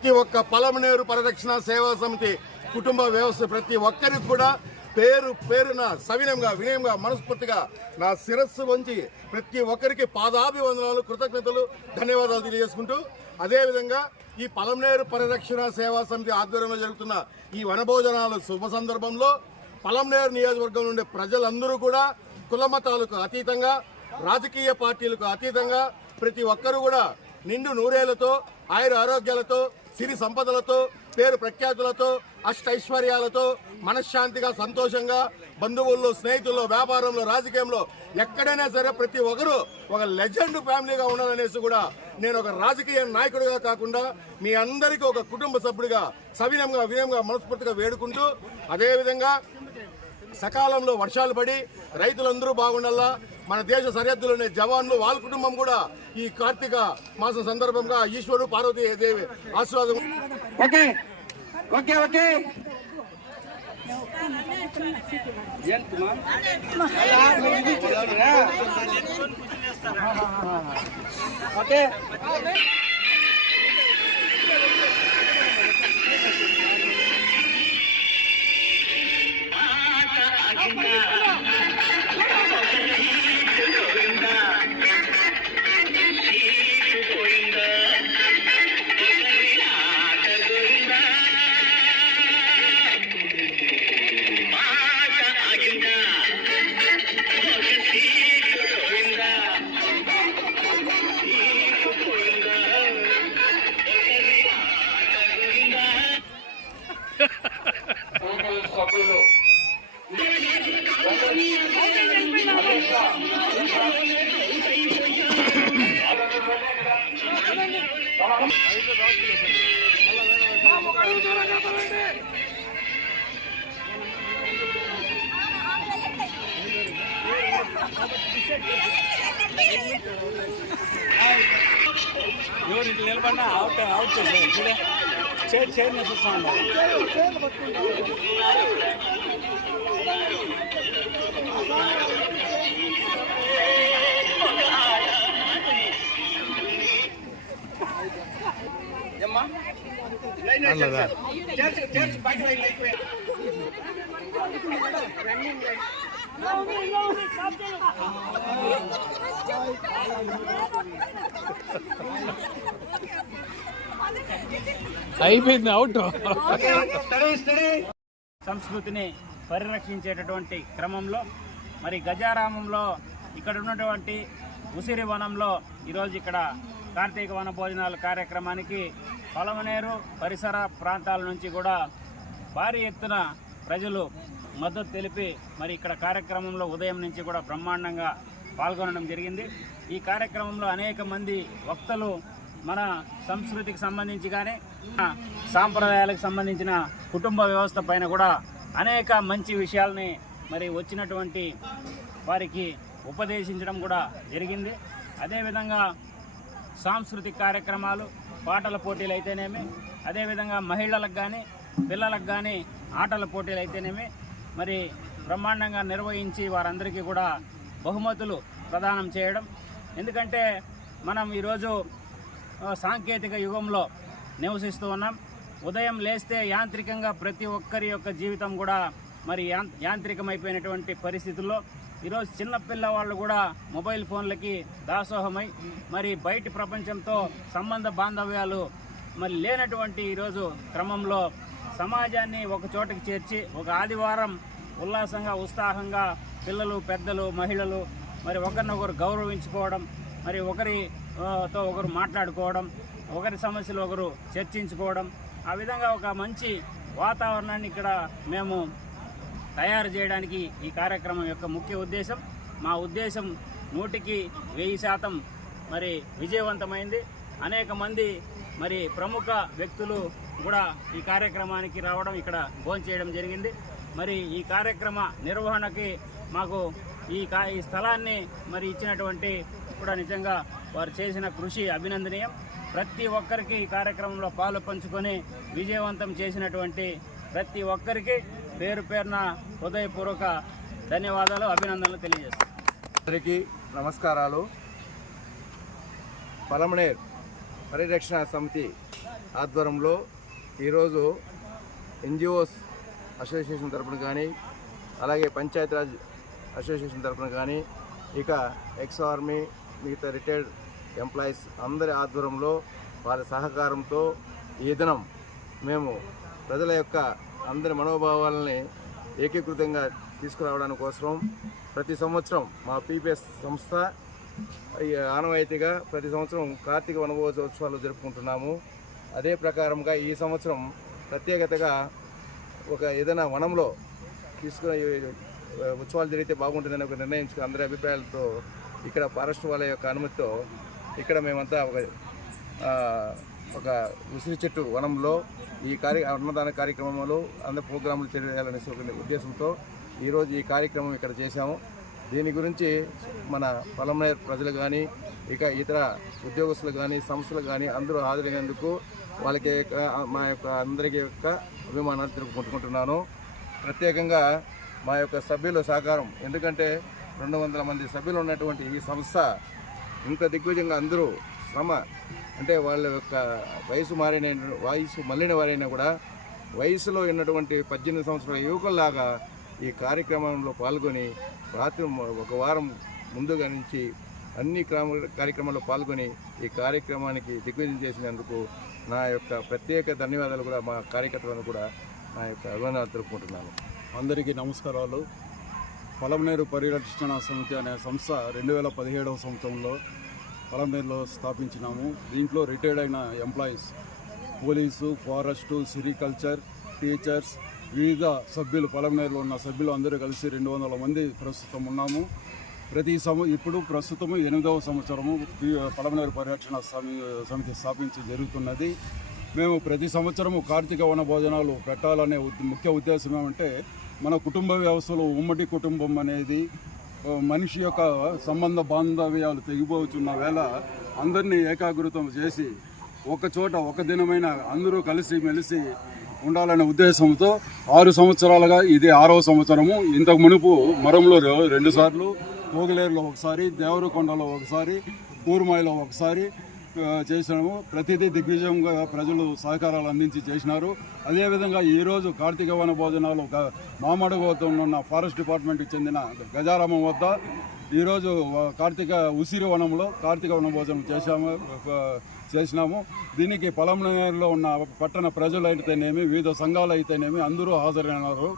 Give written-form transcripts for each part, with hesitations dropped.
ప్రతి ఒక్క పలమనేరు పరిరక్షణ సేవా సమితి కుటుంబ వ్యవస్థ ప్రతి ఒక్కరికి కూడా పేరు పేరున సవినయంగా వినయంగా మనస్ఫూర్తిగా నా శిరస్సు వంచి ప్రతి ఒక్కరికి పాదాభివందనాలు కృతజ్ఞతలు ధన్యవాదాలు తెలియజేసుకుంటూ అదేవిధంగా ఈ పలమనేరు పరిరక్షణ సేవా సమితి ఆధ్వర్యంలో జరుగుతున్న ఈ వనభోజనాలు శుభ సందర్భంలో పలమనేరు నియోజకవర్గం నుండి ప్రజలందరూ కూడా కులమతాలకు అతీతంగా రాజకీయ పార్టీలకు అతీతంగా ప్రతి ఒక్కరూ కూడా నిండు నూరేళ్లతో ఆయుర ఆరోగ్యాలతో సిరి సంపదలతో పేరు ప్రఖ్యాతులతో అష్టైశ్వర్యాలతో మనశ్శాంతిగా సంతోషంగా బంధువుల్లో స్నేహితుల్లో వ్యాపారంలో రాజకీయంలో ఎక్కడైనా సరే ప్రతి ఒక్కరూ ఒక లెజెండ్ ఫ్యామిలీగా ఉండాలనేసి కూడా నేను ఒక రాజకీయ నాయకుడిగా కాకుండా మీ అందరికీ ఒక కుటుంబ సభ్యుడిగా సవినయంగా వినయంగా మనస్ఫూర్తిగా వేడుకుంటూ అదేవిధంగా సకాలంలో వర్షాలు పడి రైతులందరూ బాగుండాలా మన దేశ సరిహద్దులోనే జవాన్లు వాళ్ళ కుటుంబం కూడా ఈ కార్తీక మాసం సందర్భంగా ఈశ్వరుడు పార్వతీ దేవి ఆశీర్వాదం. ఓకే ఓకే ఓకే ఓకే సభ్యులు ఎవరు ఇట్లా నిలబడినా అవుట్ అవుట్ చేసేది చూడే చేయండి చూస్తాను. అయిపోయింది అవుట్. సంస్కృతిని పరిరక్షించేటటువంటి క్రమంలో మరి గజారామంలో ఇక్కడ ఉన్నటువంటి ఉసిరి వనంలో ఈరోజు ఇక్కడ కార్తీక వన భోజనాల కార్యక్రమానికి పలమనేరు పరిసర ప్రాంతాల నుంచి కూడా భారీ ఎత్తున ప్రజలు మద్దతు తెలిపి మరి ఇక్కడ కార్యక్రమంలో ఉదయం నుంచి కూడా బ్రహ్మాండంగా పాల్గొనడం జరిగింది. ఈ కార్యక్రమంలో అనేక మంది వక్తలు మన సంస్కృతికి సంబంధించి కానీ సాంప్రదాయాలకు సంబంధించిన కుటుంబ వ్యవస్థ పైన కూడా అనేక మంచి విషయాలని మరి వచ్చినటువంటి వారికి ఉపదేశించడం కూడా జరిగింది. అదేవిధంగా సాంస్కృతిక కార్యక్రమాలు పాటల పోటీలు అయితేనేమి, అదేవిధంగా మహిళలకు కానీ పిల్లలకు కానీ ఆటల పోటీలు అయితేనేమి మరి బ్రహ్మాండంగా నిర్వహించి వారందరికీ కూడా బహుమతులు ప్రదానం చేయడం. ఎందుకంటే మనం ఈరోజు సాంకేతిక యుగంలో నివసిస్తూ ఉన్నాం. ఉదయం లేస్తే యాంత్రికంగా ప్రతి ఒక్కరి యొక్క జీవితం కూడా మరి యాంత్రికమైపోయినటువంటి పరిస్థితుల్లో ఈరోజు చిన్నపిల్లవాళ్ళు కూడా మొబైల్ ఫోన్లకి దాసోహమై మరి బయటి ప్రపంచంతో సంబంధ బాంధవ్యాలు మరి లేనటువంటి ఈరోజు క్రమంలో సమాజాన్ని ఒక చోటకి చేర్చి ఒక ఆదివారం ఉల్లాసంగా ఉత్సాహంగా పిల్లలు పెద్దలు మహిళలు మరి ఒకరినొకరు గౌరవించుకోవడం, మరి ఒకరితో ఒకరు మాట్లాడుకోవడం, ఒకరి సమస్యలు ఒకరు చర్చించుకోవడం, ఆ విధంగా ఒక మంచి వాతావరణాన్ని ఇక్కడ మేము తయారు చేయడానికి ఈ కార్యక్రమం యొక్క ముఖ్య ఉద్దేశం. మా ఉద్దేశం 100% మరి విజయవంతమైంది. అనేక మంది మరి ప్రముఖ వ్యక్తులు కూడా ఈ కార్యక్రమానికి రావడం, ఇక్కడ భోంచేయడం జరిగింది. మరి ఈ కార్యక్రమ నిర్వహణకి మాకు ఈ స్థలాన్ని మరి ఇచ్చినటువంటి కూడా నిజంగా వారు చేసిన కృషి అభినందనీయం. ప్రతి ఒక్కరికి ఈ కార్యక్రమంలో పాలు పంచుకొని విజయవంతం చేసినటువంటి ప్రతి ఒక్కరికి పేరు పేరున హృదయపూర్వక ధన్యవాదాలు, అభినందనలు తెలియజేస్తాను. అందరికీ నమస్కారాలు. పలమనేర్ పరిరక్షణ సమితి ఆధ్వర్యంలో ఈరోజు ఎన్జిఓస్ అసోసియేషన్ తరపున కానీ, అలాగే పంచాయతీరాజ్ అసోసియేషన్ తరపున కానీ, ఇక ఎక్స్ ఆర్మీ మిగతా రిటైర్డ్ ఎంప్లాయీస్ అందరి ఆధ్వర్యంలో వాళ్ళ సహకారంతో ఈ దినం మేము ప్రజల యొక్క అందరి మనోభావాలని ఏకీకృతంగా తీసుకురావడానికి కోసం ప్రతి సంవత్సరం మా పీపీఎస్ సంస్థ ఆనవాయితీగా ప్రతి సంవత్సరం కార్తీక వనభోజోత్సవాలు జరుపుకుంటున్నాము. అదే ప్రకారంగా ఈ సంవత్సరం ప్రత్యేకతగా ఒక ఏదైనా వనంలో తీసుకునే ఉత్సవాలు జరిగితే బాగుంటుందని ఒక నిర్ణయించుకుని అందరి అభిప్రాయాలతో ఇక్కడ ఫారెస్ట్ వాళ్ళ యొక్క అనుమతితో ఇక్కడ మేమంతా ఒక ఉసిరి చెట్టు వనంలో ఈ అన్నదాన కార్యక్రమంలో అందరి ప్రోగ్రాములు చేయాలనే ఒక ఉద్దేశంతో ఈరోజు ఈ కార్యక్రమం ఇక్కడ చేశాము. దీని గురించి మన పలమనేర్ ప్రజలు కానీ, ఇక ఇతర ఉద్యోగస్తులు కానీ, సంస్థలు కానీ అందరూ హాజరైనందుకు వాళ్ళకి మా యొక్క అందరికీ యొక్క అభిమానాలు తెలుపుకుంటున్నాను. ప్రత్యేకంగా మా యొక్క సభ్యుల సహకారం, ఎందుకంటే 200 మంది సభ్యులు ఉన్నటువంటి ఈ సంస్థ ఇంత దిగ్విజయంగా అందరూ శ్రమ, అంటే వాళ్ళ యొక్క వయసు మళ్ళిన వారైనా కూడా వయసులో ఉన్నటువంటి 18 సంవత్సరాల యువకుల్లాగా ఈ కార్యక్రమంలో పాల్గొని రాత్రి ఒక వారం ముందుగా నుంచి అన్ని కార్యక్రమాల్లో పాల్గొని ఈ కార్యక్రమానికి దిగ్విజయం చేసినందుకు నా యొక్క ప్రత్యేక ధన్యవాదాలు కూడా మా కార్యకర్తలను కూడా నా యొక్క అభినందనలు తెలుపుకుంటున్నాను. అందరికీ నమస్కారాలు. పలమనేరు పరిరక్షణ సమితి అనే సంస్థ 2017వ సంవత్సరంలో పలమనేరులో స్థాపించినాము. దీంట్లో రిటైర్డ్ అయిన employees, police, forest, sericulture, teachers, వివిధ సభ్యులు, పలమనేరులో ఉన్న సభ్యులు అందరూ కలిసి 200 మంది ప్రస్తుతం ఉన్నాము. ఇప్పుడు ప్రస్తుతము 8వ సంవత్సరము పలమనేరు పరిరక్షణ సమితి స్థాపించి జరుగుతున్నది. మేము ప్రతి సంవత్సరము కార్తీక వన భోజనాలు పెట్టాలనే ముఖ్య ఉద్దేశం ఏమంటే, మన కుటుంబ వ్యవస్థలో ఉమ్మడి కుటుంబం అనేది మనిషి యొక్క సంబంధ బాంధవ్యాలు తెగిపోతున్న వేళ అందరినీ ఏకాగ్రతం చేసి ఒక చోట ఒక దినమైన అందరూ కలిసి మెలిసి ఉండాలనే ఉద్దేశంతో 6 సంవత్సరాలుగా ఇది 6వ సంవత్సరము. ఇంతకు మునుపు మరంలో 2 సార్లు, పోగులేరులో ఒకసారి, దేవరకొండలో ఒకసారి, కూర్మాయిలో ఒకసారి చేసినాము. ప్రతిదీ దిగ్విజయంగా ప్రజలు సహకారాలు అందించి చేసినారు. అదేవిధంగా ఈరోజు కార్తీక వన భోజనాలు మామడుగుతో ఉన్న ఫారెస్ట్ డిపార్ట్మెంట్కి చెందిన గజారామం వద్ద ఈరోజు ఉసిరి వనంలో కార్తీక వన భోజనం చేసినాము. దీనికి పలమనేరులో ఉన్న పట్టణ ప్రజలు అయితేనేమి, వివిధ సంఘాలు అయితేనేమి అందరూ హాజరైనారు.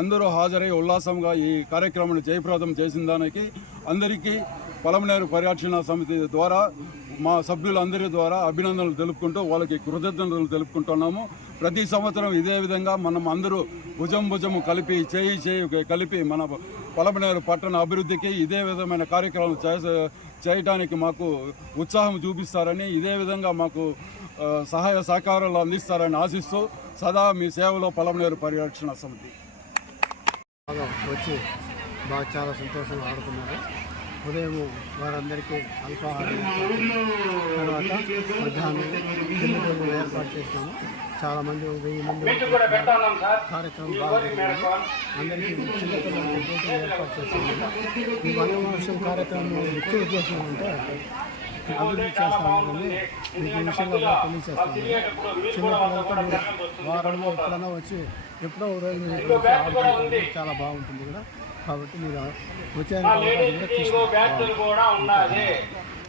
అందరూ హాజరై ఉల్లాసంగా ఈ కార్యక్రమాన్ని జయప్రదం చేసిన దానికి అందరికీ పలమనేరు పరిరక్షణ సమితి ద్వారా, మా సభ్యులందరి ద్వారా అభినందనలు తెలుపుకుంటూ వాళ్ళకి కృతజ్ఞతలు తెలుపుకుంటున్నాము. ప్రతి సంవత్సరం ఇదే విధంగా మనం అందరూ భుజము కలిపి చేయి కలిపి మన పలమనేరు పట్టణ అభివృద్ధికి ఇదే విధమైన కార్యక్రమాలు చేయడానికి మాకు ఉత్సాహం చూపిస్తారని, ఇదే విధంగా మాకు సహాయ సహకారాలు అందిస్తారని ఆశిస్తూ సదా మీ సేవలో పలమనేరు పరిరక్షణ సమితి. వచ్చి బాగా చాలా సంతోషంగా ఆడుకున్నారు. ఉదయం వారందరికీ అల్పాహారం తర్వాత మధ్యాహ్నం ఏర్పాటు చేసినాము. చాలామంది 1000 మంది కార్యక్రమం బాగా జరిగింది. అందరికీ చిన్నపిల్లలకి పోటీలు ఏర్పాటు చేస్తున్నాము. ఈ వనమహోత్సవం కార్యక్రమం ముఖ్య ఉద్దేశం అంటే అభివృద్ధి చేస్తామని మీకు ఈ విషయంలో కూడా తెలియజేస్తాము. చిన్నపిల్లలతో మీరు వారంలో ఎప్పుడైనా వచ్చి ఎప్పుడో రోజు మీరు ఆడుకుంటే చాలా బాగుంటుంది కదా. కాబట్టి మీరు వచ్చే అవకాశం కూడా తీసుకుంటారు.